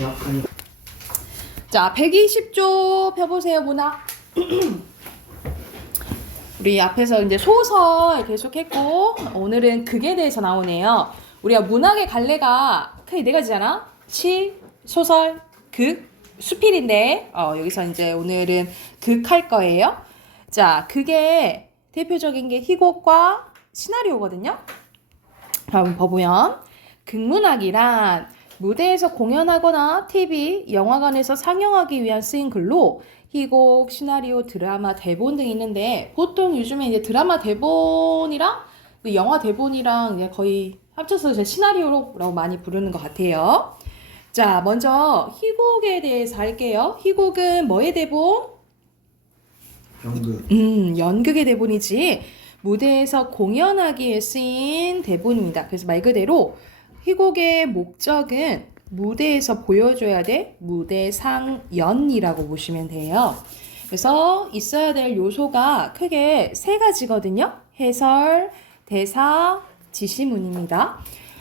약간 자, 120조 펴보세요, 문학. 우리 앞에서 이제 소설 계속했고, 오늘은 극에 대해서 나오네요. 우리가 문학의 갈래가 크게 네 가지잖아. 시, 소설, 극, 수필인데, 여기서 이제 오늘은 극 할 거예요. 자, 극의 대표적인 게 희곡과 시나리오거든요. 한번 봐보면, 극문학이란 무대에서 공연하거나 TV, 영화관에서 상영하기 위한 쓰인 글로 희곡, 시나리오, 드라마, 대본 등이 있는데 보통 요즘에 이제 드라마 대본이랑 영화 대본이랑 이제 거의 합쳐서 이제 시나리오라고 많이 부르는 것 같아요. 자, 먼저 희곡에 대해서 할게요. 희곡은 뭐의 대본? 연극. 연극의 대본이지. 무대에서 공연하기 위해 쓰인 대본입니다. 그래서 말 그대로 희곡의 목적은 무대에서 보여줘야 돼 무대상연이라고 보시면 돼요. 그래서 있어야 될 요소가 크게 세 가지거든요. 해설, 대사, 지시문입니다.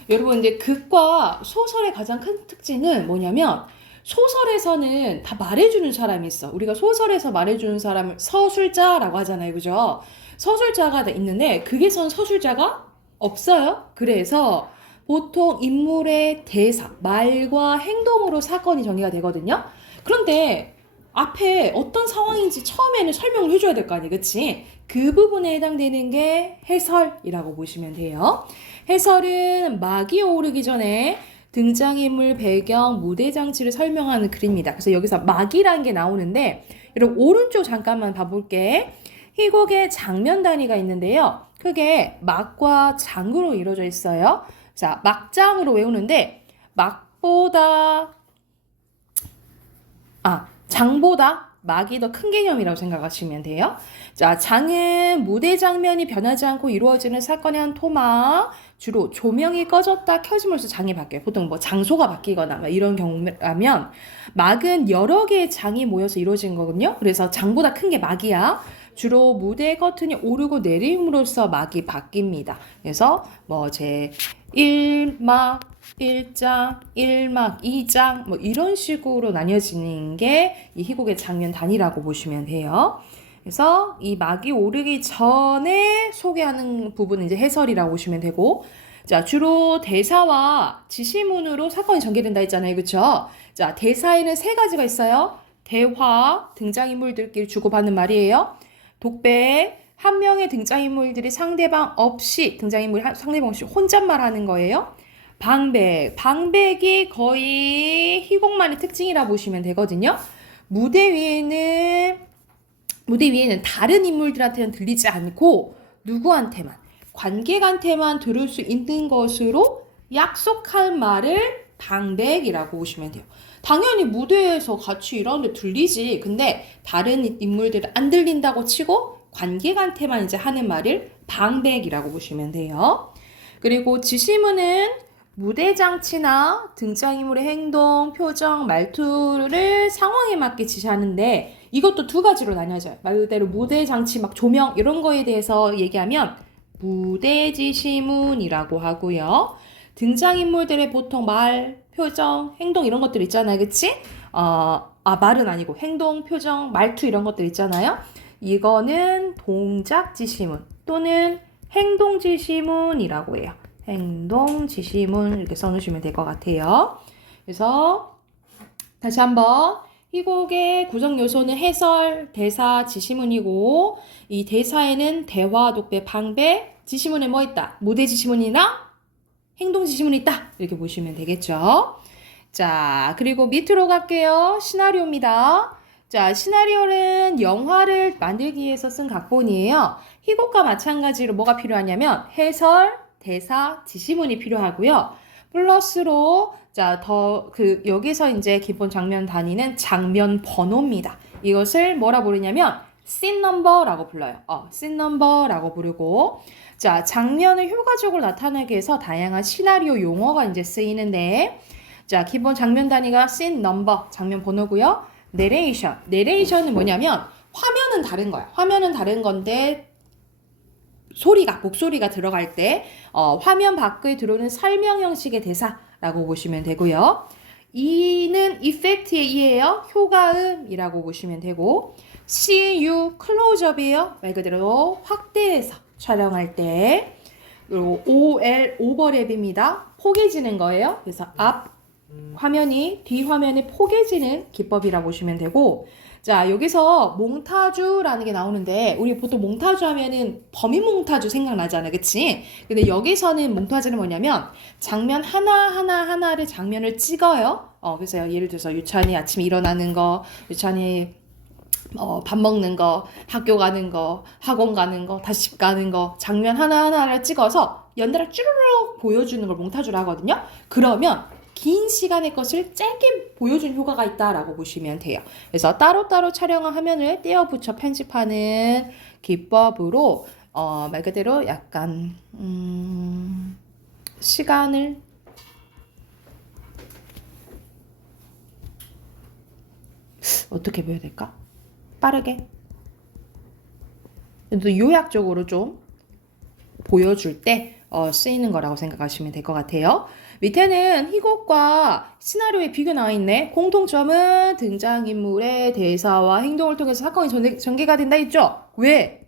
여러분 이제 극과 소설의 가장 큰 특징은 뭐냐면 소설에서는 다 말해주는 사람이 있어. 우리가 소설에서 말해주는 사람을 서술자라고 하잖아요. 그죠? 서술자가 있는데 극에선 서술자가 없어요. 그래서 보통 인물의 대사, 말과 행동으로 사건이 전개가 되거든요. 그런데 앞에 어떤 상황인지 처음에는 설명을 해줘야 될 거 아니에요. 그치? 그 부분에 해당되는 게 해설이라고 보시면 돼요. 해설은 막이 오르기 전에 등장인물, 배경, 무대 장치를 설명하는 글입니다. 그래서 여기서 막이라는 게 나오는데 여러분 오른쪽 잠깐만 봐볼게. 희곡의 장면 단위가 있는데요. 크게 막과 장으로 이루어져 있어요. 자, 막장으로 외우는데 장보다 막이 더 큰 개념이라고 생각하시면 돼요. 자, 장은 무대 장면이 변하지 않고 이루어지는 사건의 한 토막, 주로 조명이 꺼졌다 켜짐으로써 장이 바뀌어요. 보통 뭐 장소가 바뀌거나 이런 경우라면 막은 여러 개의 장이 모여서 이루어진 거거든요. 그래서 장보다 큰 게 막이야. 주로 무대 커튼이 오르고 내림으로써 막이 바뀝니다. 그래서 뭐 제 1막, 1장, 1막, 2장 뭐 이런 식으로 나뉘어지는 게 이 희곡의 장면 단위라고 보시면 돼요. 그래서 이 막이 오르기 전에 소개하는 부분은 이제 해설이라고 보시면 되고, 자, 주로 대사와 지시문으로 사건이 전개된다 했잖아요. 그쵸? 자, 대사에는 세 가지가 있어요. 대화, 등장인물들끼리 주고받는 말이에요. 독백, 한 명의 등장인물들이 상대방 없이 혼잣말 하는 거예요. 방백이 거의 희곡만의 특징이라 보시면 되거든요. 무대 위에는 다른 인물들한테는 들리지 않고 누구한테만, 관객한테만 들을 수 있는 것으로 약속한 말을 방백이라고 보시면 돼요. 당연히 무대에서 같이 이러는데 들리지. 근데 다른 인물들은 안 들린다고 치고 관객한테만 이제 하는 말을 방백이라고 보시면 돼요. 그리고 지시문은 무대 장치나 등장인물의 행동, 표정, 말투를 상황에 맞게 지시하는데 이것도 두 가지로 나뉘어져요. 말 그대로 무대 장치, 막 조명 이런 거에 대해서 얘기하면 무대 지시문이라고 하고요. 등장인물들의 보통 말, 표정, 행동 이런 것들 있잖아요. 그치? 말은 아니고 행동, 표정, 말투 이런 것들 있잖아요. 이거는 동작 지시문 또는 행동 지시문이라고 해요. 행동 지시문 이렇게 써놓으시면 될 것 같아요. 그래서 다시 한번 희곡의 구성 요소는 해설, 대사, 지시문이고 이 대사에는 대화, 독백, 방백, 지시문에 뭐 있다? 무대 지시문이나 행동 지시문이 있다. 이렇게 보시면 되겠죠. 자, 그리고 밑으로 갈게요. 시나리오입니다. 자, 시나리오는 영화를 만들기 위해서 쓴 각본이에요. 희곡과 마찬가지로 뭐가 필요하냐면 해설, 대사, 지시문이 필요하고요. 플러스로 여기서 이제 기본 장면 단위는 장면 번호입니다. 이것을 뭐라 부르냐면 씬 넘버라고 불러요. 씬 넘버라고 부르고, 자, 장면을 효과적으로 나타내기 위해서 다양한 시나리오 용어가 이제 쓰이는데, 자, 기본 장면 단위가 씬 넘버, 장면 번호고요. 내레이션은 뭐냐면 화면은 다른 거야. 화면은 다른 건데 목소리가 들어갈 때 화면 밖에 들어오는 설명 형식의 대사라고 보시면 되고요. E는 effect의 E예요. 효과음이라고 보시면 되고 C, U, close-up이에요. 말 그대로 확대해서 촬영할 때. 그리고 OL, 오버랩입니다. 포개지는 거예요. 그래서 앞 화면이 뒤 화면에 포개지는 기법이라고 보시면 되고 자 여기서 몽타주라는 게 나오는데 우리 보통 몽타주 하면은 범인 몽타주 생각나잖아 그치? 근데 여기서는 몽타주는 뭐냐면 장면 하나를 장면을 찍어요. 그래서 예를 들어서 유찬이 아침에 일어나는 거 유찬이 밥 먹는 거, 학교 가는 거, 학원 가는 거, 다시 집 가는 거 장면 하나하나를 찍어서 연달아 쭈루룩 보여주는 걸 몽타주로 하거든요. 그러면 긴 시간의 것을 짧게 보여준 효과가 있다라고 보시면 돼요. 그래서 따로따로 촬영한 화면을 떼어 붙여 편집하는 기법으로 말 그대로 약간 시간을 어떻게 보여야 될까? 빠르게 요약적으로 좀 보여줄 때 쓰이는 거라고 생각하시면 될 것 같아요. 밑에는 희곡과 시나리오의 비교 나와 있네. 공통점은 등장인물의 대사와 행동을 통해서 사건이 전개가 된다 했죠? 왜?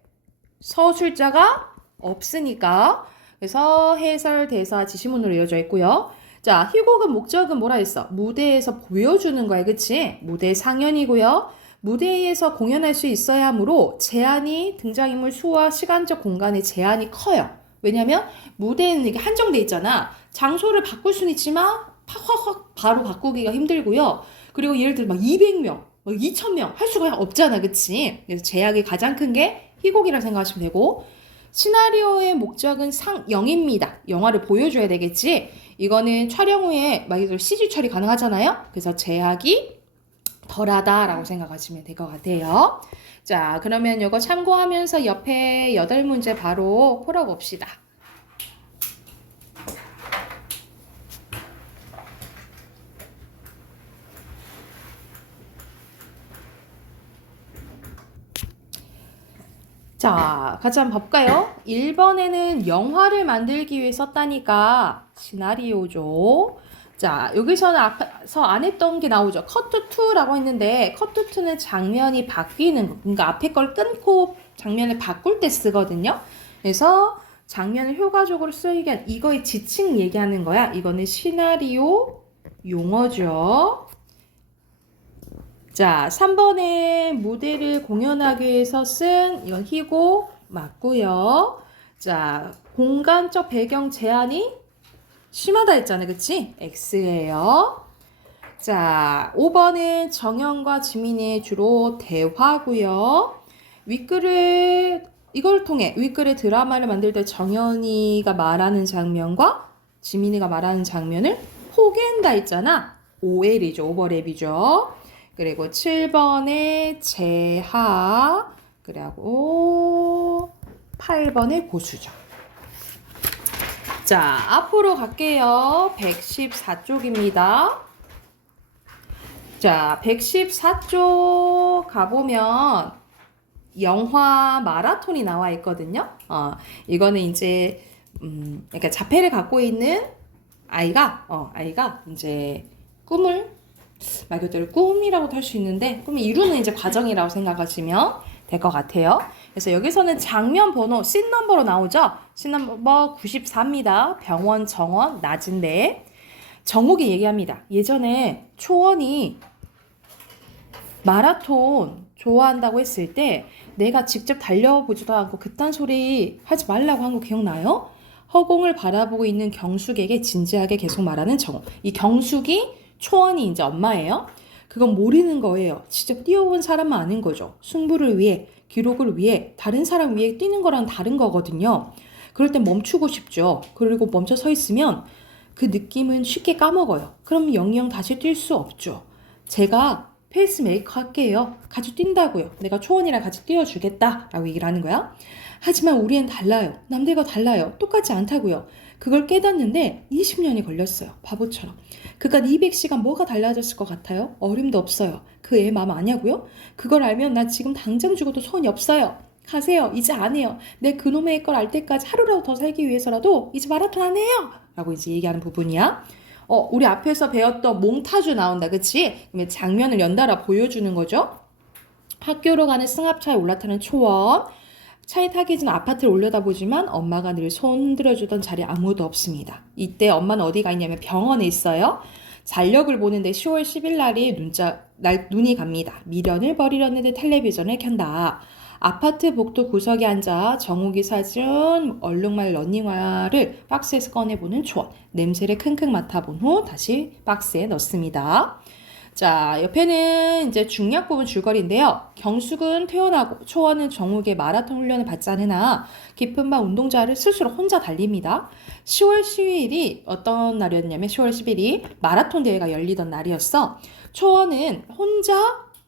서술자가 없으니까. 그래서 해설, 대사, 지시문으로 이어져 있고요. 자, 희곡은 목적은 뭐라 했어? 무대에서 보여주는 거야, 그치? 무대 상연이고요. 무대에서 공연할 수 있어야 하므로 제한이 등장인물 수와 시간적 공간의 제한이 커요. 왜냐면 무대는 이게 한정돼 있잖아. 장소를 바꿀 수는 있지만 확 바로 바꾸기가 힘들고요. 그리고 예를 들어 막 200명, 2,000명 할 수가 없잖아, 그치? 그래서 제약이 가장 큰 게 희곡이라고 생각하시면 되고 시나리오의 목적은 상영입니다. 영화를 보여줘야 되겠지? 이거는 촬영 후에 막 CG 처리 가능하잖아요. 그래서 제약이 덜하다라고 생각하시면 될 것 같아요. 자, 그러면 이거 참고하면서 옆에 8문제 바로 풀어봅시다. 자, 같이 한번 볼까요? 1번에는 영화를 만들기 위해 썼다니까 시나리오죠. 자, 여기서는 앞에서 안 했던 게 나오죠. 커트 2라고 했는데 커트 2는 장면이 바뀌는 거. 그러니까 앞에 걸 끊고 장면을 바꿀 때 쓰거든요. 그래서 장면을 효과적으로 쓰이게 한 이거의 지칭 얘기하는 거야. 이거는 시나리오 용어죠. 자, 3번에 무대를 공연하기 위해서 쓴 이건 희곡 맞고요. 자, 공간적 배경 제한이 심하다 했잖아, 그치? X예요. 자, 5번은 정연과 지민의 주로 대화고요. 이걸 통해 윗글의 드라마를 만들 때 정연이가 말하는 장면과 지민이가 말하는 장면을 포개한다 했잖아. OL이죠, 오버랩이죠. 그리고 7번에 재하, 그리고 8번에 고수죠. 자, 앞으로 갈게요. 114쪽입니다. 자, 114쪽 가보면 영화 마라톤이 나와 있거든요. 이거는 이제 그러니까 자폐를 갖고 있는 아이가 이제 꿈을 말 그대로 꿈이라고도 할 수 있는데 꿈을 이루는 이제 과정이라고 생각하시면 될 것 같아요. 그래서 여기서는 장면 번호 씬 넘버로 나오죠. 씬 넘버 94입니다. 병원 정원 낮은데 정욱이 얘기합니다. 예전에 초원이 마라톤 좋아한다고 했을 때 내가 직접 달려보지도 않고 그딴 소리 하지 말라고 한 거 기억나요? 허공을 바라보고 있는 경숙에게 진지하게 계속 말하는 정욱. 이 경숙이 초원이 이제 엄마예요. 그건 모르는 거예요. 직접 뛰어본 사람만 아는 거죠. 승부를 위해, 기록을 위해, 다른 사람 위해 뛰는 거랑 다른 거거든요. 그럴 땐 멈추고 싶죠. 그리고 멈춰 서 있으면 그 느낌은 쉽게 까먹어요. 그럼 영영 다시 뛸 수 없죠. 제가 페이스메이커 할게요. 같이 뛴다고요. 내가 초원이랑 같이 뛰어주겠다 라고 얘기를 하는 거야. 하지만 우리는 달라요. 남들과 달라요. 똑같지 않다고요. 그걸 깨닫는데 20년이 걸렸어요. 바보처럼. 그깟 200시간 뭐가 달라졌을 것 같아요? 어림도 없어요. 그 애 마음 아냐고요? 그걸 알면 나 지금 당장 죽어도 소원이 없어요. 가세요. 이제 안 해요. 내 그놈의 걸 알 때까지 하루라도 더 살기 위해서라도 이제 마라톤 안 해요. 라고 이제 얘기하는 부분이야. 우리 앞에서 배웠던 몽타주 나온다. 그치? 그러면 장면을 연달아 보여주는 거죠. 학교로 가는 승합차에 올라타는 초원. 차에 타기 전 아파트를 올려다보지만 엄마가 늘 손 흔들어주던 자리에 아무도 없습니다. 이때 엄마는 어디 가 있냐면 병원에 있어요. 잔력을 보는데 10월 10일 날이 눈이 갑니다. 미련을 버리려는데 텔레비전을 켠다. 아파트 복도 구석에 앉아 정욱이 사준 얼룩말 러닝화를 박스에서 꺼내보는 초원. 냄새를 킁킁 맡아본 후 다시 박스에 넣습니다. 자, 옆에는 이제 중략 부분 줄거리인데요. 경숙은 퇴원하고 초원은 정욱의 마라톤 훈련을 받지 않으나 깊은 밤 운동자를 스스로 혼자 달립니다. 10월 10일이 어떤 날이었냐면 10월 10일이 마라톤 대회가 열리던 날이었어. 초원은 혼자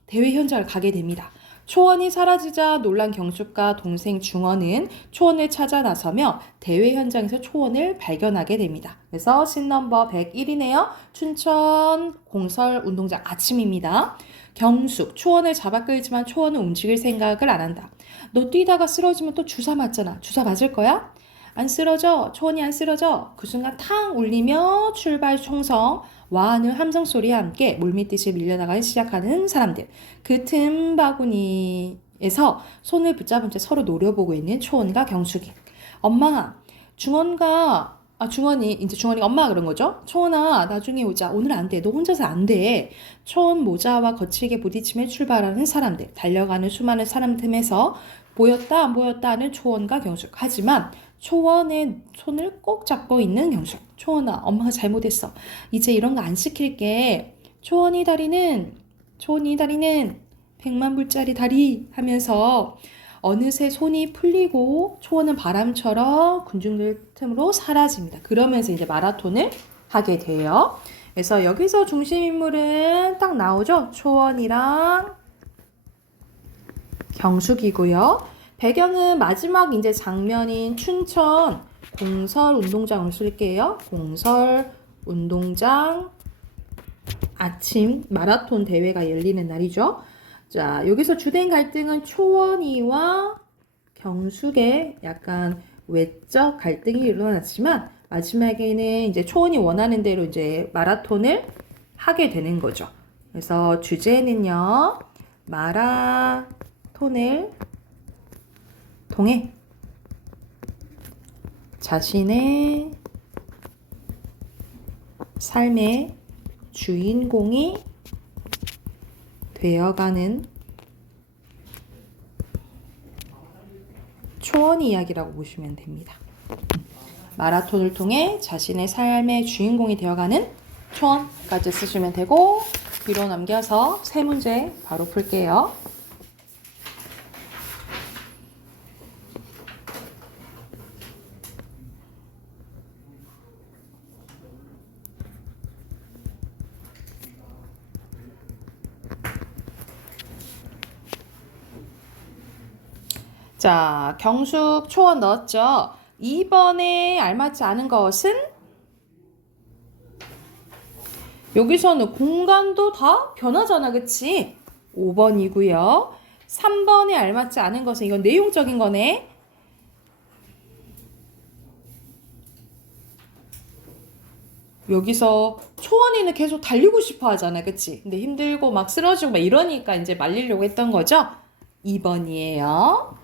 대회 현장을 가게 됩니다. 초원이 사라지자 놀란 경숙과 동생 중원은 초원을 찾아 나서며 대회 현장에서 초원을 발견하게 됩니다. 그래서 씬 넘버 101이네요. 춘천 공설 운동장 아침입니다. 경숙, 초원을 잡아 끌지만 초원은 움직일 생각을 안 한다. 너 뛰다가 쓰러지면 또 주사 맞잖아. 주사 맞을 거야? 안 쓰러져. 초원이 안 쓰러져. 그 순간 탕 울리며 출발 총성. 와하는 함성 소리와 함께 물밀듯이 밀려나가기 시작하는 사람들. 그 틈 바구니에서 손을 붙잡은 채 서로 노려보고 있는 초원과 경숙이. 엄마, 중원이가 엄마가 그런 거죠. 초원아, 나중에 오자. 오늘 안 돼. 너 혼자서 안 돼. 초원 모자와 거칠게 부딪히며 출발하는 사람들. 달려가는 수많은 사람 틈에서 보였다 안 보였다 하는 초원과 경숙. 하지만 초원의 손을 꼭 잡고 있는 경숙. 초원아, 엄마가 잘못했어. 이제 이런 거 안 시킬게. 초원이 다리는 100만 불짜리 다리 하면서 어느새 손이 풀리고 초원은 바람처럼 군중들 틈으로 사라집니다. 그러면서 이제 마라톤을 하게 돼요. 그래서 여기서 중심 인물은 딱 나오죠. 초원이랑 경숙이고요. 배경은 마지막 이제 장면인 춘천 공설 운동장을 쓸게요. 공설 운동장 아침 마라톤 대회가 열리는 날이죠. 자, 여기서 주된 갈등은 초원이와 경숙의 약간 외적 갈등이 일어났지만 마지막에는 이제 초원이 원하는 대로 이제 마라톤을 하게 되는 거죠. 그래서 주제는요, 마라톤을 통해 자신의 삶의 주인공이 되어가는 초원 이야기라고 보시면 됩니다. 마라톤을 통해 자신의 삶의 주인공이 되어가는 초원까지 쓰시면 되고, 뒤로 넘겨서 세 문제 바로 풀게요. 자, 경숙 초원 넣었죠. 2번에 알맞지 않은 것은 여기서는 공간도 다 변하잖아, 그치? 5번이고요. 3번에 알맞지 않은 것은 이건 내용적인 거네. 여기서 초원이는 계속 달리고 싶어 하잖아, 그치? 근데 힘들고 막 쓰러지고 막 이러니까 이제 말리려고 했던 거죠. 2번이에요.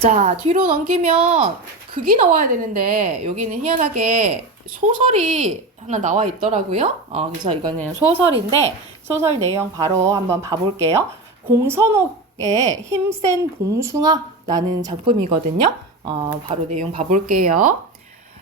자, 뒤로 넘기면 극이 나와야 되는데 여기는 희한하게 소설이 하나 나와 있더라고요. 그래서 이거는 소설인데 소설 내용 바로 한번 봐볼게요. 공선옥의 힘센 봉숭아라는 작품이거든요. 바로 내용 봐볼게요.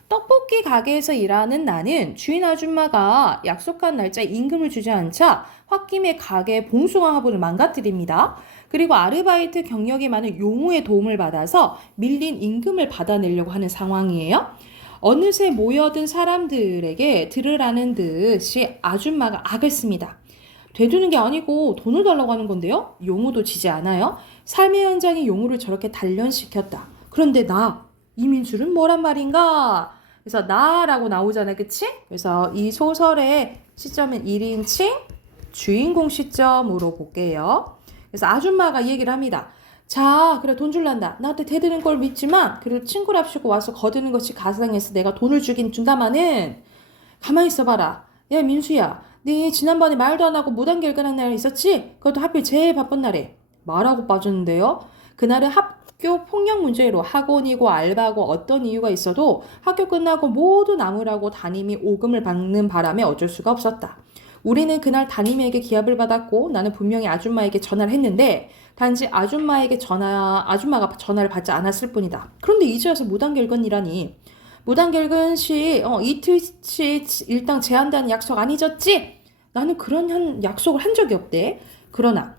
떡볶이 가게에서 일하는 나는 주인 아줌마가 약속한 날짜에 임금을 주지 않자 홧김에 가게 봉숭아 화분을 망가뜨립니다. 그리고 아르바이트 경력이 많은 용우의 도움을 받아서 밀린 임금을 받아내려고 하는 상황이에요. 어느새 모여든 사람들에게 들으라는 듯이 아줌마가 악을 씁니다. 되두는 게 아니고 돈을 달라고 하는 건데요. 용우도 지지 않아요. 삶의 현장에 용우를 저렇게 단련시켰다. 그런데 이민술은 뭐란 말인가? 그래서 나라고 나오잖아요. 그치? 그래서 이 소설의 시점은 1인칭 주인공 시점으로 볼게요. 그래서 아줌마가 이 얘기를 합니다. 자, 그래 돈 줄란다. 나한테 대드는 걸 믿지만 그리고 친구랍시고 와서 거드는 것이 가상해서 내가 돈을 주긴 준다마는 가만히 있어봐라. 야, 민수야. 네 지난번에 말도 안 하고 무단 결근한 날 있었지? 그것도 하필 제일 바쁜 날에. 말하고 빠졌는데요. 그날은 학교 폭력 문제로 학원이고 알바고 어떤 이유가 있어도 학교 끝나고 모두 나무라고 담임이 오금을 박는 바람에 어쩔 수가 없었다. 우리는 그날 담임에게 기합을 받았고 나는 분명히 아줌마에게 전화를 했는데 단지 아줌마가 전화를 받지 않았을 뿐이다. 그런데 이제 와서 무단결근이라니. 무단결근 시 이틀치 일당 제한다는 약속 안 잊었지? 나는 그런 약속을 한 적이 없대. 그러나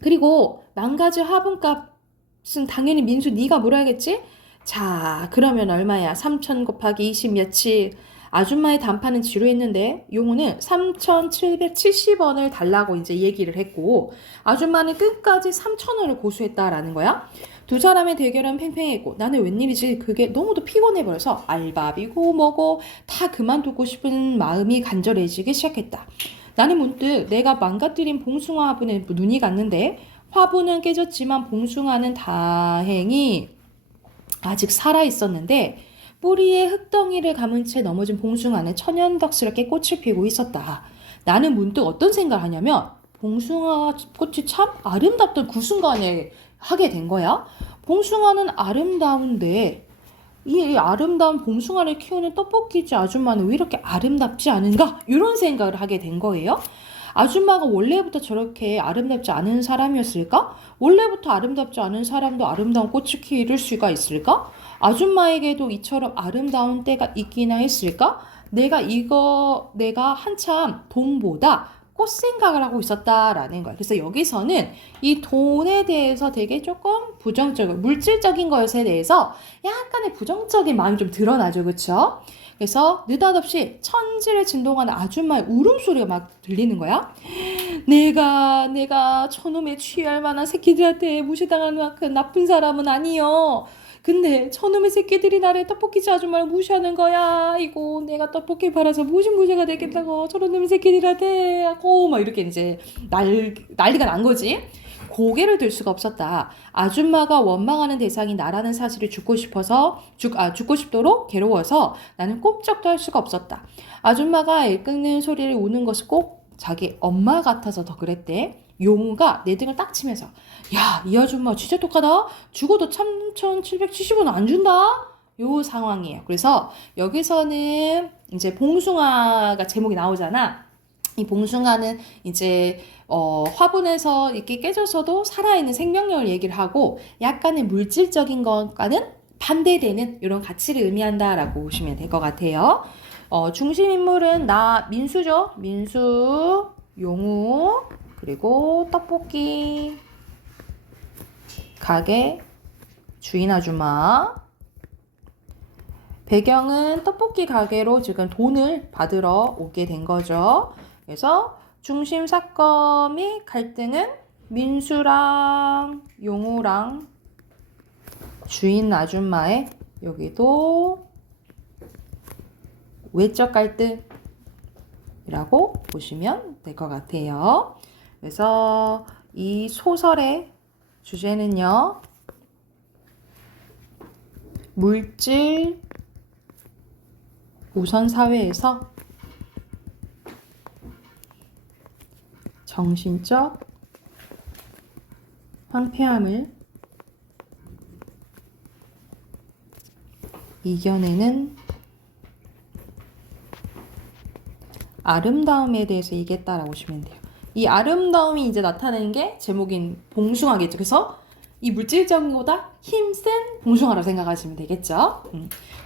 그리고 망가지 화분값은 당연히 민수 네가 물어야겠지? 자, 그러면 얼마야? 3천 곱하기 20 몇이. 아줌마의 단판은 지루했는데 용우는 3,770원을 달라고 이제 얘기를 했고 아줌마는 끝까지 3,000원을 고수했다라는 거야. 두 사람의 대결은 팽팽했고 나는 웬일이지 그게 너무도 피곤해버려서 알바비고 뭐고 다 그만두고 싶은 마음이 간절해지기 시작했다. 나는 문득 내가 망가뜨린 봉숭아 화분에 눈이 갔는데 화분은 깨졌지만 봉숭아는 다행히 아직 살아있었는데 뿌리에 흙덩이를 감은 채 넘어진 봉숭아는 천연덕스럽게 꽃을 피우고 있었다. 나는 문득 어떤 생각을 하냐면 봉숭아 꽃이 참 아름답던 그 순간에 하게 된 거야. 봉숭아는 아름다운데 이 아름다운 봉숭아를 키우는 떡볶이집 아줌마는 왜 이렇게 아름답지 않은가? 이런 생각을 하게 된 거예요. 아줌마가 원래부터 저렇게 아름답지 않은 사람이었을까? 원래부터 아름답지 않은 사람도 아름다운 꽃을 키울 수가 있을까? 아줌마에게도 이처럼 아름다운 때가 있기나 했을까? 내가 한참 돈보다 꽃 생각을 하고 있었다라는 거야. 그래서 여기서는 이 돈에 대해서 되게 조금 부정적인, 물질적인 것에 대해서 약간의 부정적인 마음이 좀 드러나죠. 그쵸? 그래서 느닷없이 천지를 진동하는 아줌마의 울음소리가 막 들리는 거야. 내가 저놈의 취할 만한 새끼들한테 무시당하는 만큼 나쁜 사람은 아니요. 근데 저놈의 새끼들이 나를 떡볶이집 아줌마를 무시하는 거야. 이거 내가 떡볶이 팔아서 무시무시가 되겠다고 저런 놈의 새끼들한테 하고 막 이렇게 이제 난리가 난 거지. 고개를 들 수가 없었다. 아줌마가 원망하는 대상이 나라는 사실을 죽고 싶도록 괴로워서 나는 꼼짝도 할 수가 없었다. 아줌마가 애 끓는 소리를 우는 것이 꼭 자기 엄마 같아서 더 그랬대. 용우가 내 등을 딱 치면서 야, 이 아줌마 진짜 똑하다. 죽어도 3,770원 안 준다. 요 상황이에요. 그래서 여기서는 이제 봉숭아가 제목이 나오잖아. 이 봉숭아는 이제 화분에서 이렇게 깨져서도 살아있는 생명력을 얘기를 하고 약간의 물질적인 것과는 반대되는 이런 가치를 의미한다라고 보시면 될 것 같아요. 중심 인물은 민수죠. 민수, 용우, 그리고 떡볶이 가게 주인 아줌마. 배경은 떡볶이 가게로 지금 돈을 받으러 오게 된 거죠. 그래서 중심 사건 및 갈등은 민수랑 용우랑 주인 아줌마의 여기도 외적 갈등이라고 보시면 될 것 같아요. 그래서 이 소설의 주제는요. 물질 우선 사회에서 정신적 황폐함을 이겨내는 아름다움에 대해서 얘기했다라고 보시면 돼요. 이 아름다움이 이제 나타내는 게 제목인 봉숭아겠죠. 그래서 이 물질적인 것보다 힘센 봉숭아라고 생각하시면 되겠죠.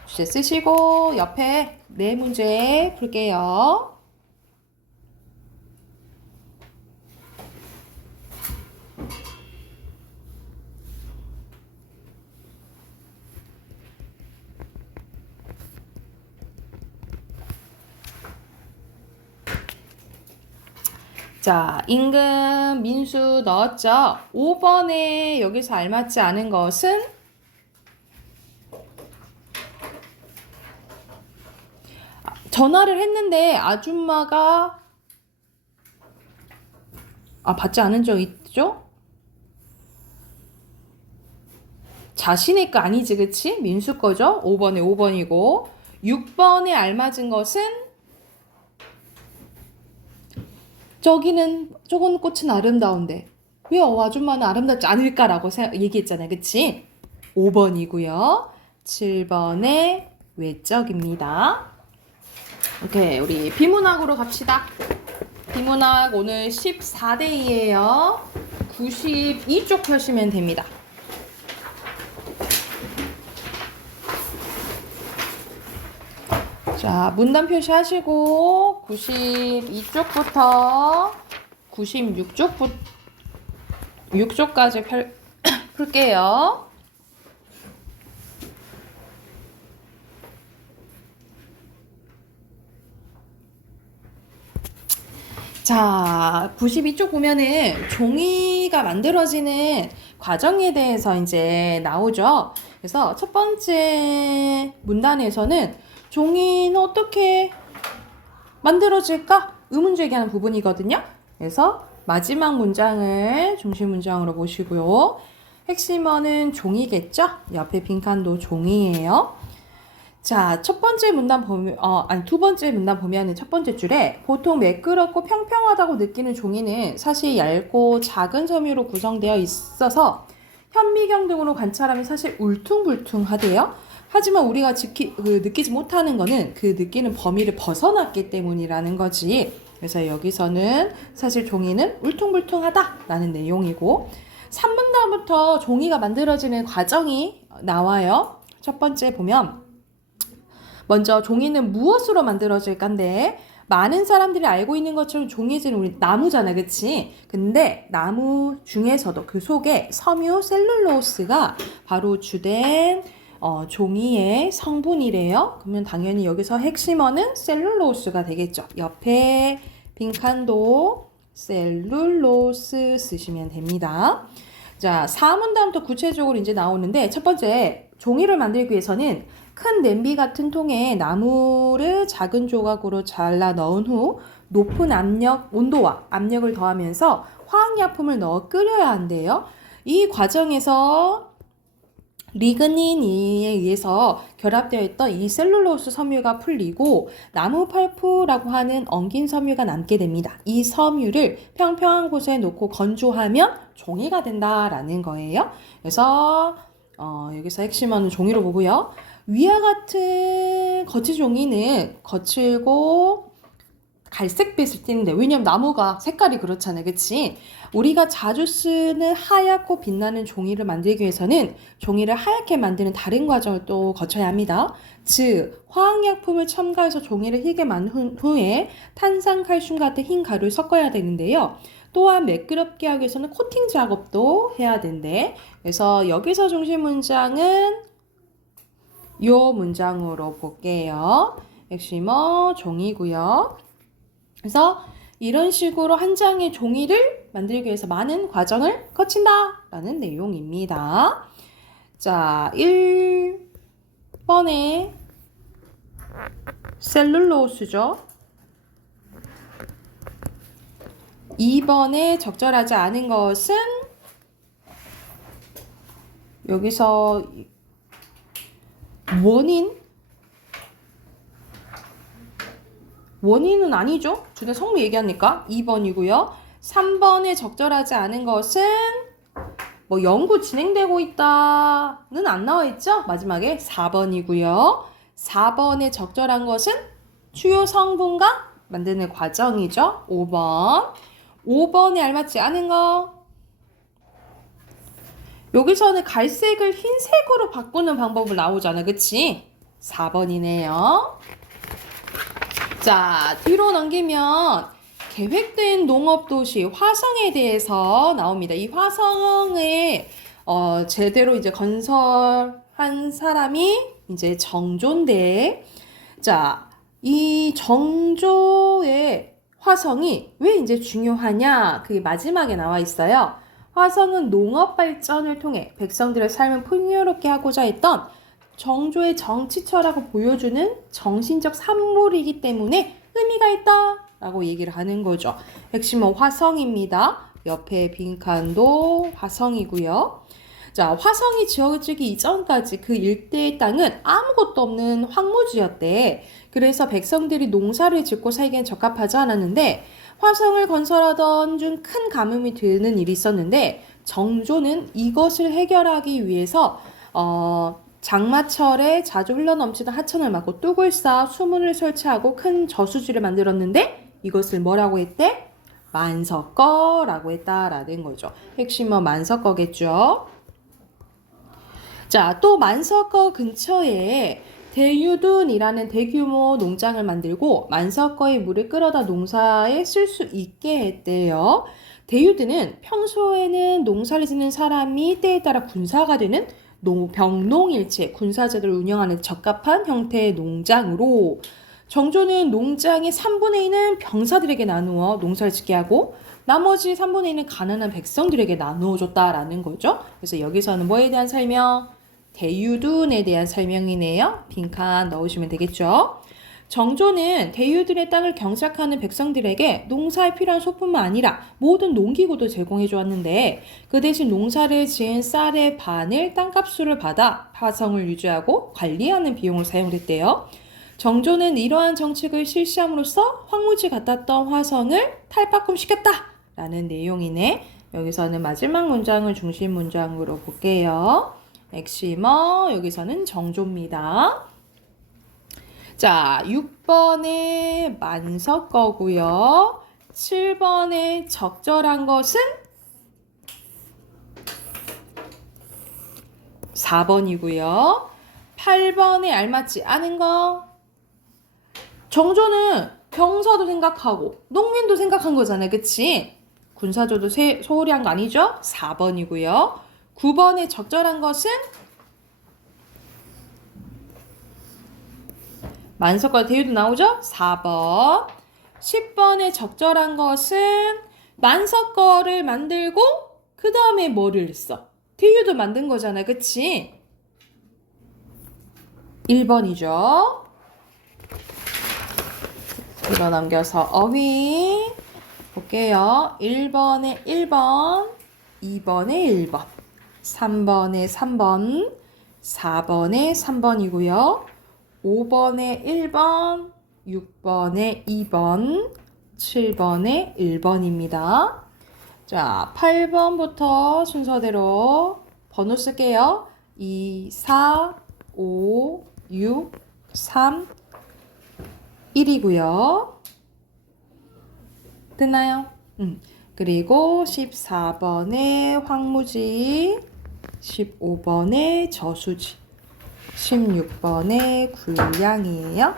주제 쓰시고 옆에 네 문제 풀게요. 자, 임금, 민수 넣었죠? 5번에 여기서 알맞지 않은 것은 전화를 했는데 아줌마가 받지 않은 적 있죠? 자신의 거 아니지, 그치? 민수 거죠? 5번에 5번이고 6번에 알맞은 것은 저거는 꽃은 아름다운데 왜 아줌마는 아름답지 않을까라고 얘기했잖아요. 그치? 5번이고요. 7번의 외적입니다. 오케이, 우리 비문학으로 갑시다. 비문학 오늘 14대이에요. 92쪽 펴시면 됩니다. 자, 문단 표시하시고 92쪽부터 96쪽까지 풀게요. 자, 92쪽 보면은 종이가 만들어지는 과정에 대해서 이제 나오죠. 그래서 첫 번째 문단에서는 종이는 어떻게 만들어질까? 의문제기하는 부분이거든요. 그래서 마지막 문장을 중심 문장으로 보시고요. 핵심어는 종이겠죠? 옆에 빈칸도 종이에요. 자, 두 번째 문단 보면은 첫 번째 줄에 보통 매끄럽고 평평하다고 느끼는 종이는 사실 얇고 작은 섬유로 구성되어 있어서 현미경 등으로 관찰하면 사실 울퉁불퉁하대요. 하지만 우리가 느끼지 못하는 거는 그 느끼는 범위를 벗어났기 때문이라는 거지. 그래서 여기서는 사실 종이는 울퉁불퉁하다라는 내용이고 3문단부터 종이가 만들어지는 과정이 나와요. 첫 번째 보면 먼저 종이는 무엇으로 만들어질까인데 많은 사람들이 알고 있는 것처럼 종이는 우리 나무잖아, 그치? 근데 나무 중에서도 그 속에 섬유 셀룰로스가 바로 주된 종이의 성분이래요. 그러면 당연히 여기서 핵심어는 셀룰로스가 되겠죠. 옆에 빈칸도 셀룰로스 쓰시면 됩니다. 자, 4문단부터 구체적으로 이제 나오는데 첫 번째 종이를 만들기 위해서는 큰 냄비 같은 통에 나무를 작은 조각으로 잘라 넣은 후 높은 온도와 압력을 더하면서 화학약품을 넣어 끓여야 한대요. 이 과정에서 리그닌에 의해서 결합되어 있던 이 셀룰로스 섬유가 풀리고 나무 펄프라고 하는 엉긴 섬유가 남게 됩니다. 이 섬유를 평평한 곳에 놓고 건조하면 종이가 된다라는 거예요. 그래서 여기서 핵심어는 종이로 보고요. 위와 같은 거치 종이는 거칠고 갈색빛을 띠는데 왜냐면 나무가 색깔이 그렇잖아요. 그치? 우리가 자주 쓰는 하얗고 빛나는 종이를 만들기 위해서는 종이를 하얗게 만드는 다른 과정을 또 거쳐야 합니다. 즉 화학약품을 첨가해서 종이를 희게 만든 후에 탄산칼슘 같은 흰 가루를 섞어야 되는데요. 또한 매끄럽게 하기 위해서는 코팅 작업도 해야 된대. 그래서 여기서 중심 문장은 요 문장으로 볼게요. 핵심어 종이고요. 그래서 이런 식으로 한 장의 종이를 만들기 위해서 많은 과정을 거친다라는 내용입니다. 자, 1번에 셀룰로스죠. 2번에 적절하지 않은 것은 여기서 원인은 아니죠. 주된 성분 얘기하니까 2번이고요. 3번에 적절하지 않은 것은 뭐 연구 진행되고 있다는 안 나와 있죠. 마지막에 4번이고요. 4번에 적절한 것은 주요 성분과 만드는 과정이죠. 5번에 알맞지 않은 거 여기서는 갈색을 흰색으로 바꾸는 방법을 나오잖아. 그치? 4번이네요. 자, 뒤로 넘기면 계획된 농업도시 화성에 대해서 나옵니다. 이 화성에 제대로 이제 건설한 사람이 이제 정조인데, 자, 이 정조의 화성이 왜 이제 중요하냐? 그게 마지막에 나와 있어요. 화성은 농업 발전을 통해 백성들의 삶을 풍요롭게 하고자 했던 정조의 정치처라고 보여주는 정신적 산물이기 때문에 의미가 있다라고 얘기를 하는 거죠. 핵심은 화성입니다. 옆에 빈칸도 화성이고요. 자, 화성이 지어지기 이전까지 그 일대의 땅은 아무것도 없는 황무지였대. 그래서 백성들이 농사를 짓고 살기엔 적합하지 않았는데 화성을 건설하던 중 큰 가뭄이 드는 일이 있었는데 정조는 이것을 해결하기 위해서 장마철에 자주 흘러넘치던 하천을 막고 뚝을 쌓아 수문을 설치하고 큰 저수지를 만들었는데 이것을 뭐라고 했대? 만석거라고 했다라는 거죠. 핵심은 만석거겠죠. 자, 또 만석거 근처에 대유둔이라는 대규모 농장을 만들고 만석거의 물을 끌어다 농사에 쓸 수 있게 했대요. 대유둔은 평소에는 농사를 짓는 사람이 때에 따라 군사가 되는 병농일체, 군사제도를 운영하는 적합한 형태의 농장으로 정조는 농장의 3분의 2는 병사들에게 나누어 농사를 짓게 하고 나머지 3분의 2는 가난한 백성들에게 나누어 줬다라는 거죠. 그래서 여기서는 뭐에 대한 설명? 대유둔에 대한 설명이네요. 빈칸 넣으시면 되겠죠. 정조는 대유둔의 땅을 경작하는 백성들에게 농사에 필요한 소품만 아니라 모든 농기구도 제공해 주었는데 그 대신 농사를 지은 쌀의 반을 땅값으로 받아 화성을 유지하고 관리하는 비용을 사용했대요. 정조는 이러한 정책을 실시함으로써 황무지 같았던 화성을 탈바꿈시켰다라는 내용이네. 여기서는 마지막 문장을 중심 문장으로 볼게요. 핵심어 여기서는 정조입니다. 자, 6번에 만석거고요. 7번에 적절한 것은 4번이고요. 8번에 알맞지 않은 거 정조는 병사도 생각하고 농민도 생각한 거잖아요. 그치? 군사조도 소홀히 한 거 아니죠? 4번이고요. 9번에 적절한 것은 만석과 대유도 나오죠? 4번. 10번에 적절한 것은 만석거를 만들고 그 다음에 뭐를 써? 대유도 만든 거잖아. 그치? 1번이죠. 이거 넘겨서 어휘 볼게요. 1번에 1번, 2번에 1번, 3번에 3번, 4번에 3번이고요. 5번에 1번, 6번에 2번, 7번에 1번입니다. 자, 8번부터 순서대로 번호 쓸게요. 2, 4, 5, 6, 3, 1이고요. 됐나요? 그리고 14번에 황무지, 15번에 저수지, 16번에 굴량이에요.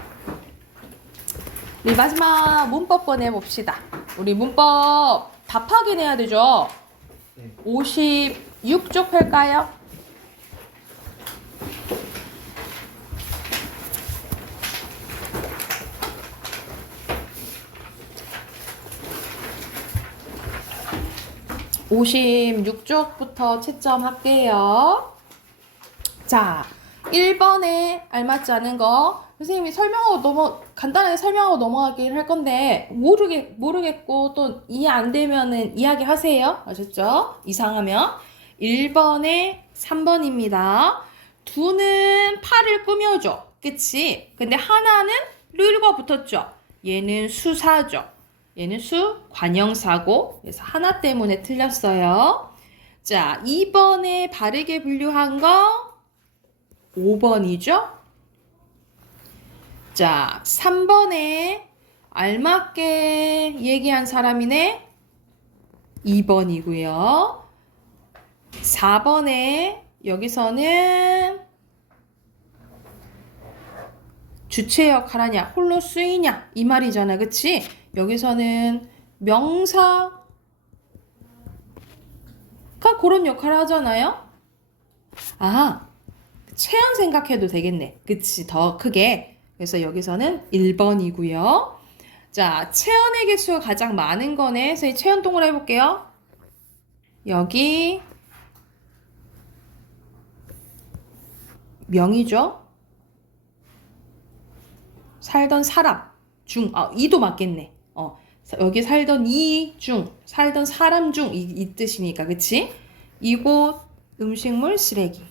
우리 마지막 문법 꺼내봅시다. 우리 문법 답하기 내야 되죠? 56쪽 할까요? (56쪽부터) 채점할게요. 자, 1번에 알맞지 않은 거 선생님이 간단하게 설명하고 넘어가긴 할 건데 모르겠고 또 이해 안 되면은 이야기하세요. 아셨죠? 이상하면 1번에 3번입니다. 2는 팔을 꾸며줘. 그치? 근데 하나는 르가 붙었죠. 얘는 수사죠. 얘는 관형사고 그래서 하나 때문에 틀렸어요. 자, 2번에 바르게 분류한 거 5번이죠. 자, 3번에 알맞게 얘기한 사람이네 2번이고요. 4번에 여기서는 주체 역할하냐 홀로 쓰이냐 이 말이잖아. 그치? 여기서는 명사가 그런 역할을 하잖아요. 체언 생각해도 되겠네. 그치? 더 크게. 그래서 여기서는 1번이고요. 자, 체언의 개수가 가장 많은 거네. 그래서 이 체언 동그라 해볼게요. 여기 명이죠. 살던 사람 중, 이도 맞겠네. 여기 살던 이 중, 살던 사람 중 이 뜻이니까. 그치? 이곳 음식물 쓰레기.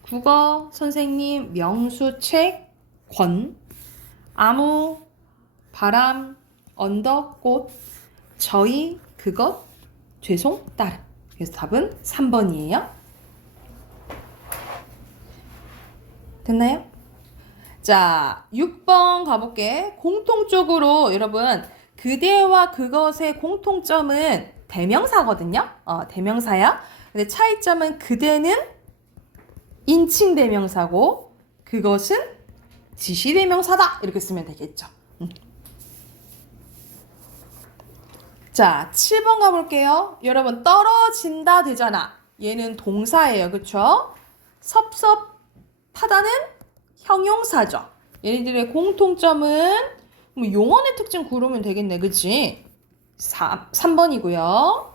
국어 선생님 명수 책 권. 아무 바람 언덕 꽃. 저희, 그것, 죄송, 따름. 그래서 답은 3번이에요. 됐나요? 자, 6번 가볼게. 공통적으로 여러분, 그대와 그것의 공통점은 대명사거든요. 대명사야. 근데 차이점은 그대는 인칭 대명사고 그것은 지시 대명사다. 이렇게 쓰면 되겠죠. 자, 7번 가볼게요. 여러분, 떨어진다 되잖아. 얘는 동사예요. 그쵸? 섭섭하다는 형용사죠. 얘네들의 공통점은 뭐 용언의 특징 고르면 되겠네. 그치? 3번이고요.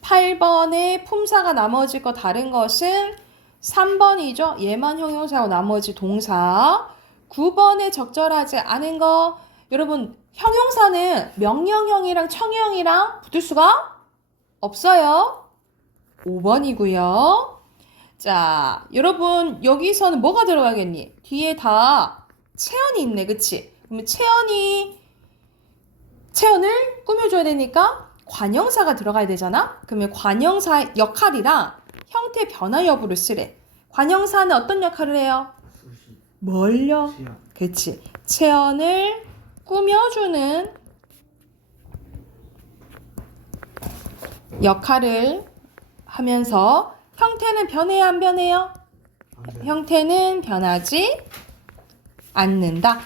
8번에 품사가 나머지 거 다른 것은 3번이죠. 얘만 형용사고 나머지 동사. 9번에 적절하지 않은 거. 여러분, 형용사는 명령형이랑 청형이랑 붙을 수가 없어요. 5번이고요. 자, 여러분 여기서는 뭐가 들어가겠니? 뒤에 다 체언이 있네. 그치? 그러면 체언을 꾸며줘야 되니까 관형사가 들어가야 되잖아? 그러면 관형사의 역할이랑 형태 변화 여부를 쓰래. 관형사는 어떤 역할을 해요? 뭘요? 그치? 체언을 꾸며주는 역할을 하면서 형태는 변해요, 안 변해요? 형태는 변하지 않는다.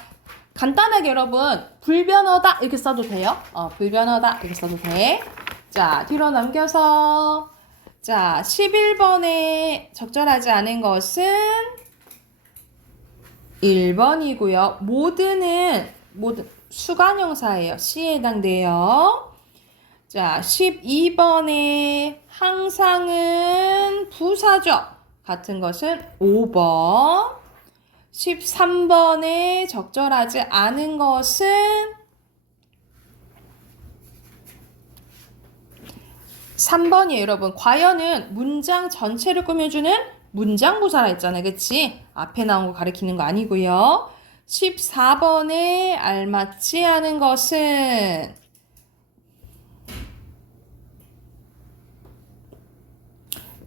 간단하게 여러분, 불변하다 이렇게 써도 돼요. 불변하다 이렇게 써도 돼. 자, 뒤로 넘겨서 자, 11번에 적절하지 않은 것은 1번이고요. 모든 수관형사예요. C에 해당돼요. 자, 12번에 항상은 부사죠. 같은 것은 5번. 13번에 적절하지 않은 것은 3번이에요, 여러분. 과연은 문장 전체를 꾸며주는 문장부사라 했잖아요. 그치? 앞에 나온 거 가리키는 거 아니고요. 14번에 알맞지 않은 것은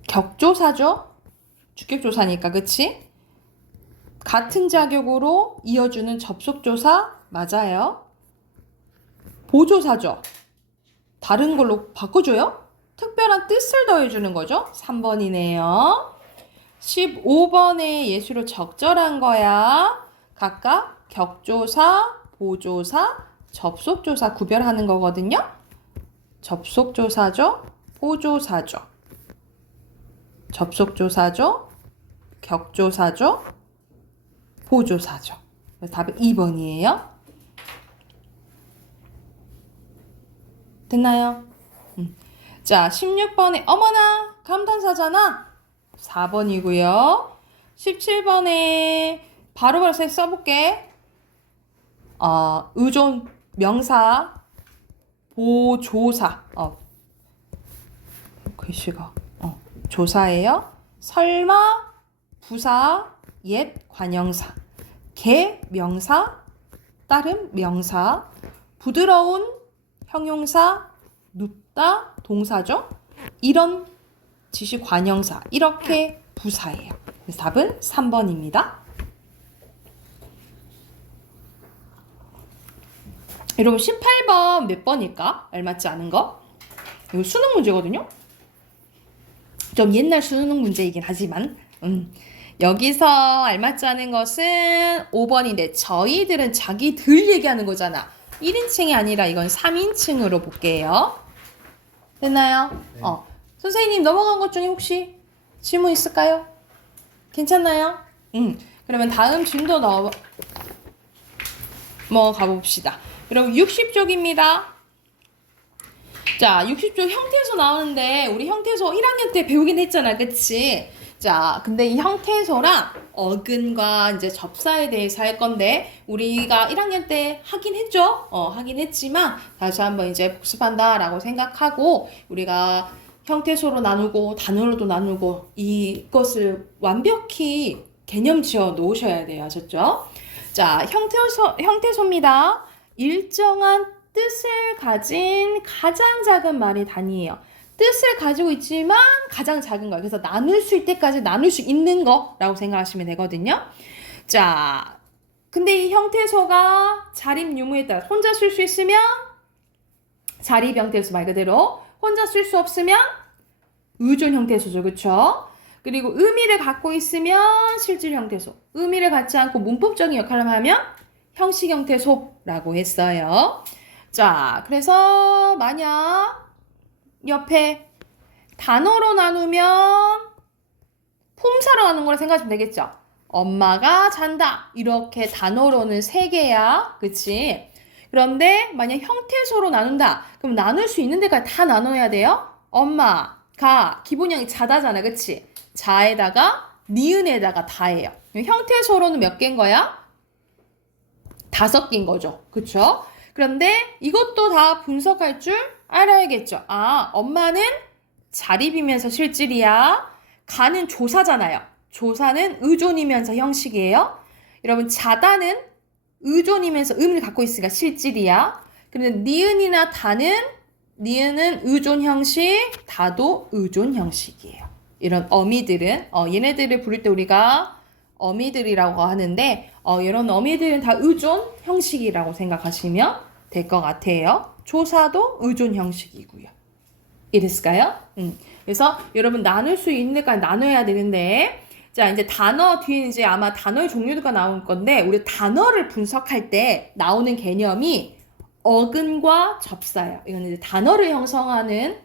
격조사죠? 주격조사니까, 그치? 같은 자격으로 이어주는 접속조사 맞아요. 보조사죠? 다른 걸로 바꿔줘요? 특별한 뜻을 더해주는 거죠? 3번이네요. 15번에 예시로 적절한 거야. 각각 격조사, 보조사, 접속조사 구별하는 거거든요. 접속조사죠? 보조사죠? 접속조사죠? 격조사죠? 보조사죠. 그래서 답은 2번이에요. 됐나요? 자, 16번에 어머나 감탄사잖아. 4번이고요. 17번에 바로바로 써볼게. 의존 명사 보조사. 글씨가 조사예요. 설마 부사 옛 관형사. 개 명사 따름 명사. 부드러운 형용사 눕다 동사죠. 이런 지시 관형사 이렇게 부사예요. 그래서 답은 3번입니다. 여러분 18번 몇 번일까? 알맞지 않은 거? 이거 수능 문제거든요. 좀 옛날 수능 문제이긴 하지만 여기서 알맞지 않은 것은 5번인데 저희들은 자기들 얘기하는 거잖아. 1인칭이 아니라 이건 3인칭으로 볼게요. 됐나요? 네. 선생님 넘어간 것 중에 혹시 질문 있을까요? 괜찮나요? 그러면 다음 진도 넘어가 봅시다. 여러분 60쪽입니다. 자, 60쪽 형태소 나오는데 우리 형태소 1학년 때 배우긴 했잖아. 그치? 자, 근데 이 형태소랑 어근과 이제 접사에 대해서 할 건데 우리가 1학년 때 하긴 했죠. 하긴 했지만 다시 한번 이제 복습한다라고 생각하고 우리가 형태소로 나누고 단어로도 나누고 이것을 완벽히 개념 지어 놓으셔야 돼요. 아셨죠? 자, 형태소입니다. 일정한 뜻을 가진 가장 작은 말의 단위예요. 뜻을 가지고 있지만 가장 작은 거예요. 그래서 나눌 수 있을 때까지 나눌 수 있는 거라고 생각하시면 되거든요. 자, 근데 이 형태소가 자립 유무에 따라 혼자 쓸 수 있으면 자립 형태소 말 그대로, 혼자 쓸 수 없으면 의존 형태소죠. 그쵸? 그리고 의미를 갖고 있으면 실질 형태소, 의미를 갖지 않고 문법적인 역할을 하면 형식 형태소라고 했어요. 자, 그래서 만약 옆에 단어로 나누면 품사로 나누는 거라 생각하시면 되겠죠. 엄마가 잔다. 이렇게 단어로는 3개야. 그치? 그런데 만약 형태소로 나눈다. 그럼 나눌 수 있는 데까지 다 나눠야 돼요. 엄마가 기본형이 자다잖아. 그치? 자에다가 니은에다가 다예요. 형태소로는 몇 개인 거야? 5개인 거죠. 그쵸? 그런데 이것도 다 분석할 줄 알아야겠죠. 아, 엄마는 자립이면서 실질이야. 가는 조사잖아요. 조사는 의존이면서 형식이에요. 여러분, 자다는 의존이면서 의미를 갖고 있으니까 실질이야. 그런데 니은이나 다는, 니은은 의존 형식, 다도 의존 형식이에요. 이런 어미들은, 얘네들을 부를 때 우리가 어미들이라고 하는데, 이런 어미들은 다 의존 형식이라고 생각하시면 될 것 같아요. 조사도 의존 형식이고요. 이랬을까요? 그래서 여러분 나눌 수 있는 데까지 나눠야 되는데, 자, 이제 단어 뒤에 이제 아마 단어의 종류가 나올 건데, 우리 단어를 분석할 때 나오는 개념이 어근과 접사예요. 이건 이제 단어를 형성하는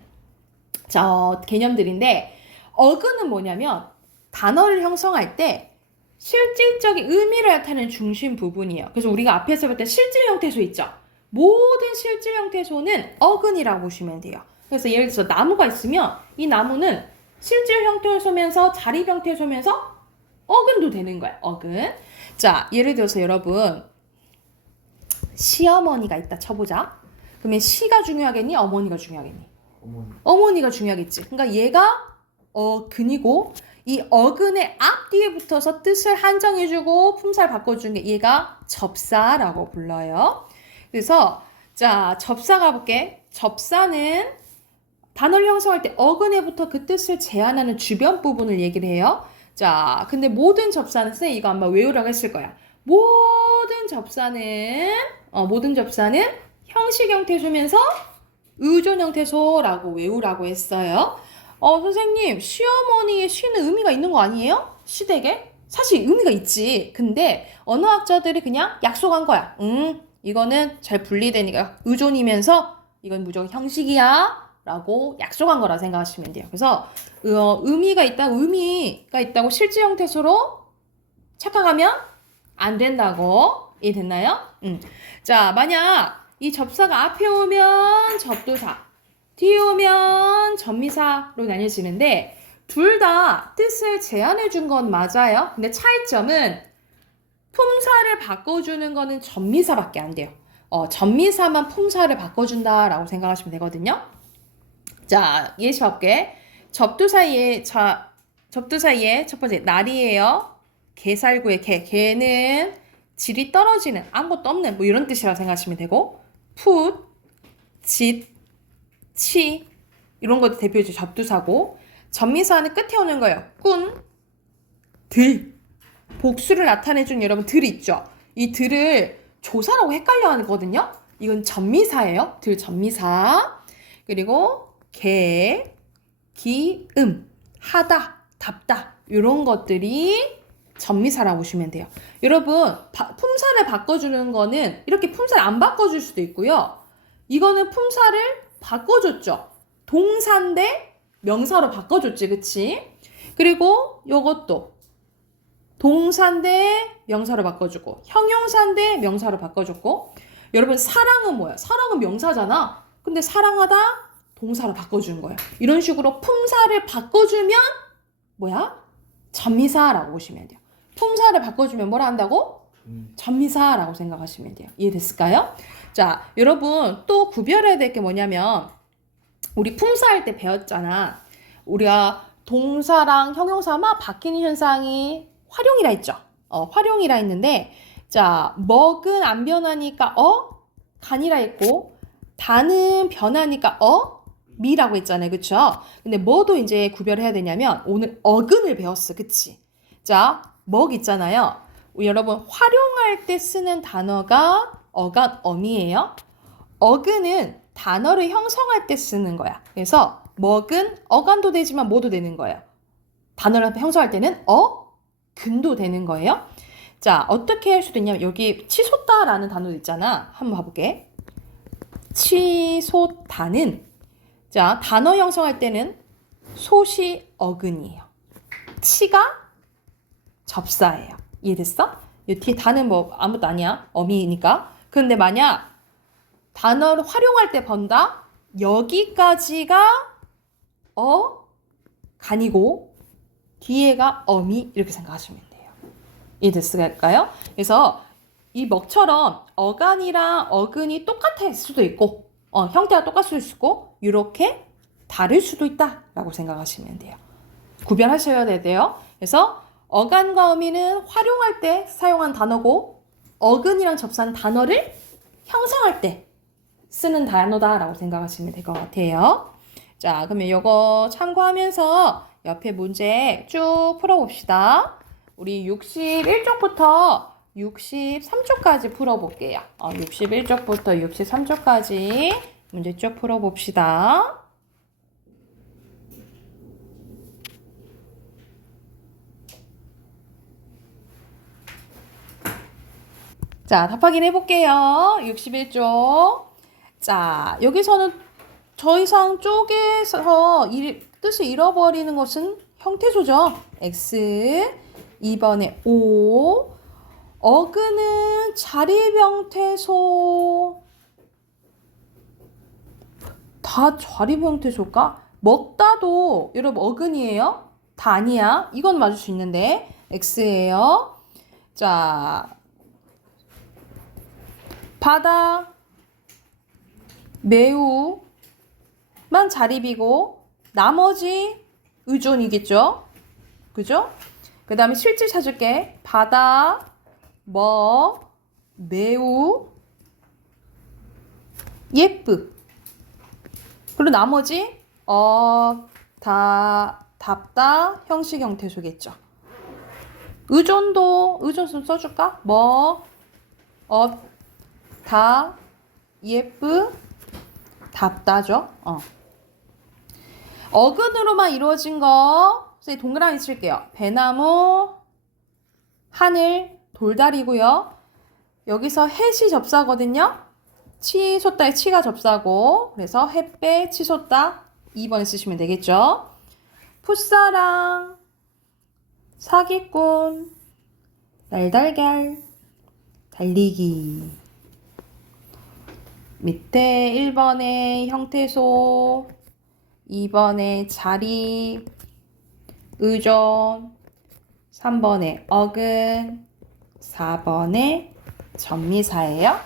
개념들인데, 어근은 뭐냐면 단어를 형성할 때 실질적인 의미를 나타내는 중심 부분이에요. 그래서 우리가 앞에서 볼 때 실질 형태소 있죠. 모든 실질 형태소는 어근이라고 보시면 돼요. 그래서 예를 들어서 나무가 있으면 이 나무는 실질 형태소면서 자립 형태소면서 어근도 되는 거예요. 어근. 자, 예를 들어서 여러분 시어머니가 있다 쳐보자. 그러면 시가 중요하겠니? 어머니가 중요하겠니? 어머니가 중요하겠지. 그러니까 얘가 어근이고 이 어근의 앞뒤에 붙어서 뜻을 한정해주고 품사를 바꿔주는 게 얘가 접사라고 불러요. 그래서 자, 접사 가볼게. 접사는 단어를 형성할 때 어근에부터 그 뜻을 제한하는 주변 부분을 얘기를 해요. 자, 근데 모든 접사는 쌤 이거 아마 외우라고 했을 거야. 모든 접사는 형식 형태소면서 의존 형태소라고 외우라고 했어요. 선생님, 시어머니의 시는 의미가 있는 거 아니에요? 시댁에? 사실 의미가 있지. 근데 언어학자들이 그냥 약속한 거야. 이거는 잘 분리되니까 의존이면서 이건 무조건 형식이야. 라고 약속한 거라 생각하시면 돼요. 그래서 의미가 있다고 실질 형태소로 착각하면 안 된다고. 이해됐나요? 자, 만약 이 접사가 앞에 오면 접두사, 뒤에 오면 접미사로 나뉘어지는데 둘 다 뜻을 제한해 준 건 맞아요. 근데 차이점은 품사를 바꿔주는 거는 접미사밖에 안 돼요. 접미사만 품사를 바꿔준다라고 생각하시면 되거든요. 자, 예시 볼게. 접두사의 첫 번째 날이에요. 개살구의 개. 개는 질이 떨어지는, 아무것도 없는 뭐 이런 뜻이라고 생각하시면 되고, 풋, 짓, 치 이런 것도 대표적 접두사고, 접미사는 끝에 오는 거예요. 꾼, 들, 복수를 나타내준 여러분 들 있죠. 이 들을 조사라고 헷갈려 하거든요. 이건 접미사예요. 들 접미사. 그리고 개, 기, 하다, 답다 이런 것들이 접미사라고 보시면 돼요. 여러분 품사를 바꿔주는 거는 이렇게 품사를 안 바꿔줄 수도 있고요. 이거는 품사를 바꿔줬죠. 동사인데 명사로 바꿔줬지, 그치? 그리고 요것도 동사인데 명사로 바꿔주고 형용사인데 명사로 바꿔줬고, 여러분 사랑은 뭐야? 사랑은 명사잖아. 근데 사랑하다 동사로 바꿔주는 거예요. 이런 식으로 품사를 바꿔주면 뭐야? 접미사라고 보시면 돼요. 품사를 바꿔주면 뭐라 한다고? 접미사라고 생각하시면 돼요. 이해됐을까요? 자, 여러분 또 구별해야 될 게 뭐냐면 우리 품사할 때 배웠잖아. 우리가 동사랑 형용사 막 바뀌는 현상이 활용이라 했죠. 활용이라 했는데, 자, 먹은 안 변하니까 간이라 했고, 다는 변하니까 미라고 했잖아요. 그쵸? 근데 뭐도 이제 구별해야 되냐면 오늘 어근을 배웠어. 그치? 자, 먹 있잖아요. 여러분 활용할 때 쓰는 단어가 어간 어미예요. 어근은 단어를 형성할 때 쓰는 거야. 그래서 먹은 어간도 되지만 뭐도 되는 거예요. 단어를 형성할 때는 근도 되는 거예요. 자, 어떻게 할 수도 있냐면 여기 치솟다라는 단어도 있잖아. 한번 봐볼게. 치솟다는 자, 단어 형성할 때는 솥이 어근이에요. 치가 접사예요. 이해됐어? 이 뒤에 다는 뭐 아무것도 아니야. 어미니까. 그런데 만약 단어를 활용할 때 본다? 여기까지가 간이고 뒤에가 어미 이렇게 생각하시면 돼요. 이해됐을까요? 그래서 이 먹처럼 어간이랑 어근이 똑같을 수도 있고 형태가 똑같을 수도 있고 이렇게 다를 수도 있다라고 생각하시면 돼요. 구별하셔야 돼요. 그래서 어간과 어미는 활용할 때 사용한 단어고 어근이랑 접사는 단어를 형성할 때 쓰는 단어다라고 생각하시면 될 것 같아요. 자, 그러면 이거 참고하면서 옆에 문제 쭉 풀어봅시다. 우리 61쪽부터 63쪽까지 풀어볼게요. 61쪽부터 63쪽까지 문제 쭉 풀어봅시다. 자, 답 확인해 볼게요. 61쪽. 자, 여기서는 더 이상 쪼개서 뜻을 잃어버리는 것은 형태소죠. X. 2번에 O. 어근은 자립형태소. 다 자립형태소일까? 먹다도 여러분 어근이에요? 다 아니야. 이건 맞을 수 있는데 X예요. 자, 바다, 매우만 자립이고 나머지 의존이겠죠? 그죠? 그 다음에 실질 찾을게. 바다, 매우, 예쁘. 그리고 나머지 답다, 형식 형태소겠죠. 의존도 의존 좀 써줄까? 예쁘, 답다죠. 어근으로만 이루어진 거 선생님 동그라미 칠게요. 배나무, 하늘, 돌다리고요. 여기서 햇이 접사거든요. 치솟다의 치가 접사고 그래서 햇배, 치솟다 2번에 쓰시면 되겠죠. 풋사랑, 사기꾼, 날달걀, 달리기. 밑에 1번에 형태소, 2번에 자립, 의존, 3번에 어근, 4번에 전미사예요.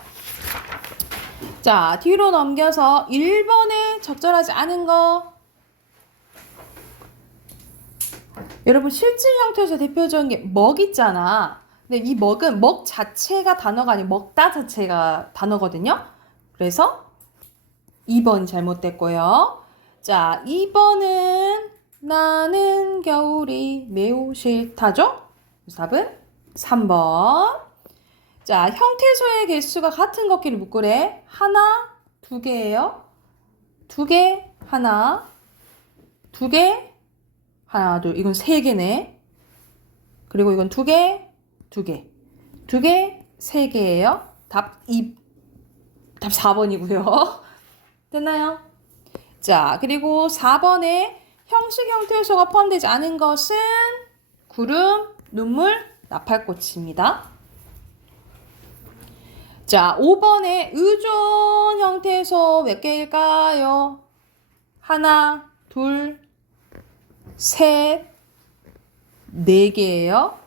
자, 뒤로 넘겨서 1번에 적절하지 않은 거. 여러분 실질 형태에서 대표적인 게 먹 있잖아. 근데 이 먹은 먹 자체가 단어가 아니고 먹다 자체가 단어거든요. 그래서 2번 잘못됐고요. 자, 2번은 나는 겨울이 매우 싫다죠? 답은 3번. 자, 형태소의 개수가 같은 것끼리 묶으래. 하나, 두 개예요. 두 개, 하나, 두 개, 하나, 둘. 이건 세 개네. 그리고 이건 두 개, 두 개. 두 개, 세 개예요. 답 4번이고요. 됐나요? 자, 그리고 4번에 형식 형태요소가 포함되지 않은 것은 구름, 눈물, 나팔꽃입니다. 자, 5번에 의존 형태에서 몇 개일까요? 하나, 둘, 셋, 네 개예요.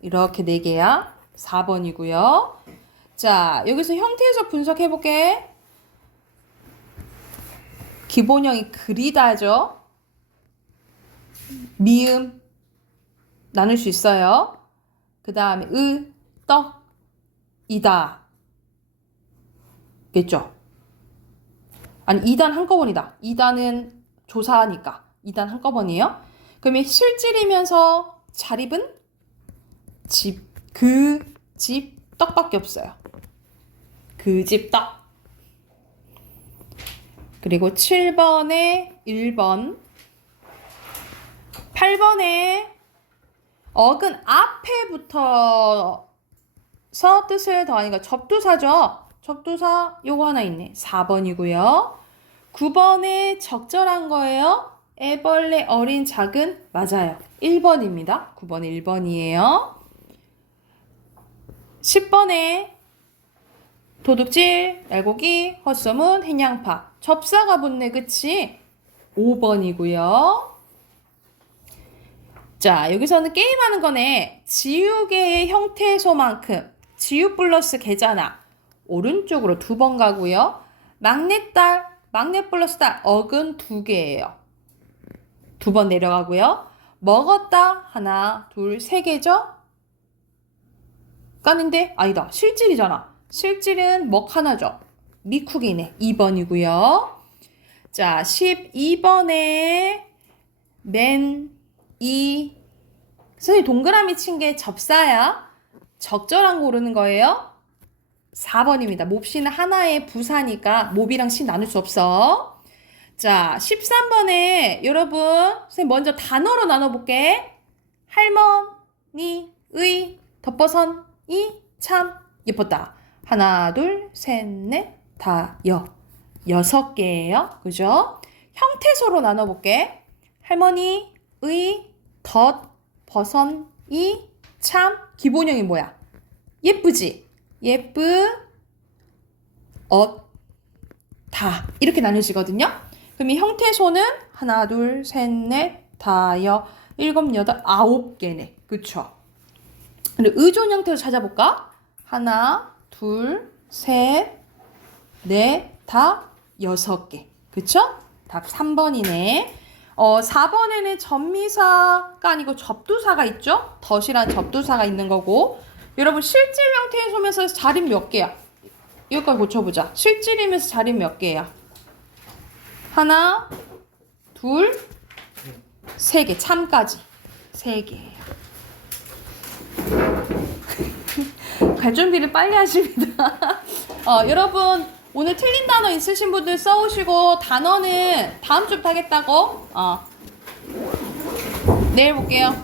이렇게 네 개야. 4번이고요. 자, 여기서 형태에서 분석해볼게. 기본형이 그리다죠. 미음 나눌 수 있어요. 그 다음에 떡, 이다. 겠죠? 아니 2단 한꺼번이다. 2단은 조사하니까 2단 한꺼번이에요. 그러면 실질이면서 자립은 집, 그 집 떡밖에 없어요. 그 집 떡. 그리고 7번에 1번, 8번에 어근 앞에 붙어서 뜻을 더하니까 접두사죠. 접두사 요거 하나 있네. 4번이고요. 9번에 적절한 거예요. 애벌레 어린 작은 맞아요. 1번입니다. 9번 1번이에요. 10번에 도둑질, 날고기, 헛소문, 해냥파. 접사가 붙네, 그치? 5번이고요. 자, 여기서는 게임하는 거네. 지우개의 형태소만큼. 지우 플러스 개잖아. 오른쪽으로 2번 가고요. 막내딸, 막내 플러스 딸, 어근 2개예요. 2번 내려가고요. 먹었다, 하나, 둘, 3개죠? 까는데? 아니다. 실질이잖아. 실질은 먹 하나죠. 미쿡이네. 2번이고요. 자, 12번에 선생님 동그라미 친 게 접사야. 적절한 거 고르는 거예요. 4번입니다. 몹시는 하나의 부사니까 몹이랑 시 나눌 수 없어. 자, 13번에 여러분 선생님 먼저 단어로 나눠볼게. 할머니, 의, 덮버선이 참 예뻤다. 하나, 둘, 셋, 넷, 다, 6개예요. 그죠? 형태소로 나눠볼게. 할머니, 의, 덧, 버선이 참 기본형이 뭐야? 예쁘지? 다 이렇게 나눠지거든요. 그럼 이 형태소는 하나, 둘, 셋, 넷, 다, 7, 8, 9개네. 그쵸? 근데 의존 형태로 찾아볼까? 하나, 둘, 셋, 넷, 다, 6개. 그쵸? 답 3번이네. 4번에는 전미사가 아니고 접두사가 있죠? 덫이란 접두사가 있는 거고. 여러분 실질 형태의 소면서 자림 몇 개야? 여기까지 고쳐보자. 실질이면서 자림 몇 개야? 하나, 둘, 3개. 참까지 3개예요. 갈 준비를 빨리 하십니다. 여러분 오늘 틀린 단어 있으신 분들 써오시고 단어는 다음 주부터 하겠다고. 내일 볼게요.